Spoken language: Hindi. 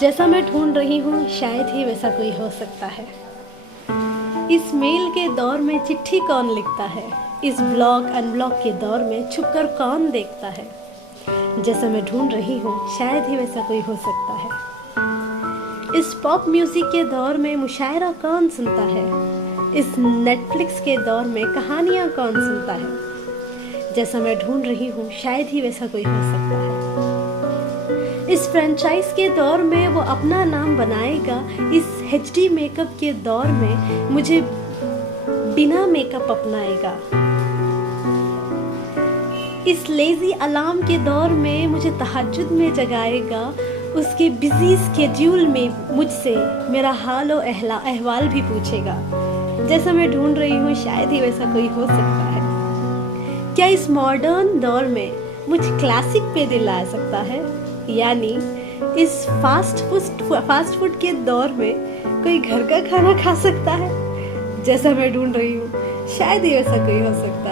जैसा मैं ढूंढ रही हूँ शायद ही वैसा कोई हो सकता है। इस मेल के दौर में चिट्ठी कौन लिखता है, इस ब्लॉक अनब्लॉक के दौर में छुपकर कौन देखता है। जैसा मैं ढूंढ रही हूँ शायद ही वैसा कोई हो सकता है। इस पॉप म्यूजिक के दौर में मुशायरा कौन सुनता है, इस नेटफ्लिक्स के दौर में कहानियाँ कौन सुनता है। जैसा मैं ढूंढ रही हूँ शायद ही वैसा कोई हो सकता है। इस फ्रेंचाइज के दौर में वो अपना नाम बनाएगा, इस HD मेकअप के दौर में मुझे बिना मेकअप अपनाएगा। इस लेजी अलार्म के दौर में मुझे तहज्जुद में जगाएगा, उसके बिजी स्केड्यूल में मुझसे मेरा हाल और अहवाल भी पूछेगा। जैसा मैं ढूंढ रही हूँ शायद ही वैसा कोई हो सकता है। क्या इस मॉडर्न दौर में मुझे क्लासिक पे दिला सकता है, यानी इस फास्ट फूड के दौर में कोई घर का खाना खा सकता है। जैसा मैं ढूंढ रही हूँ शायद ही वैसा कोई हो सकता है।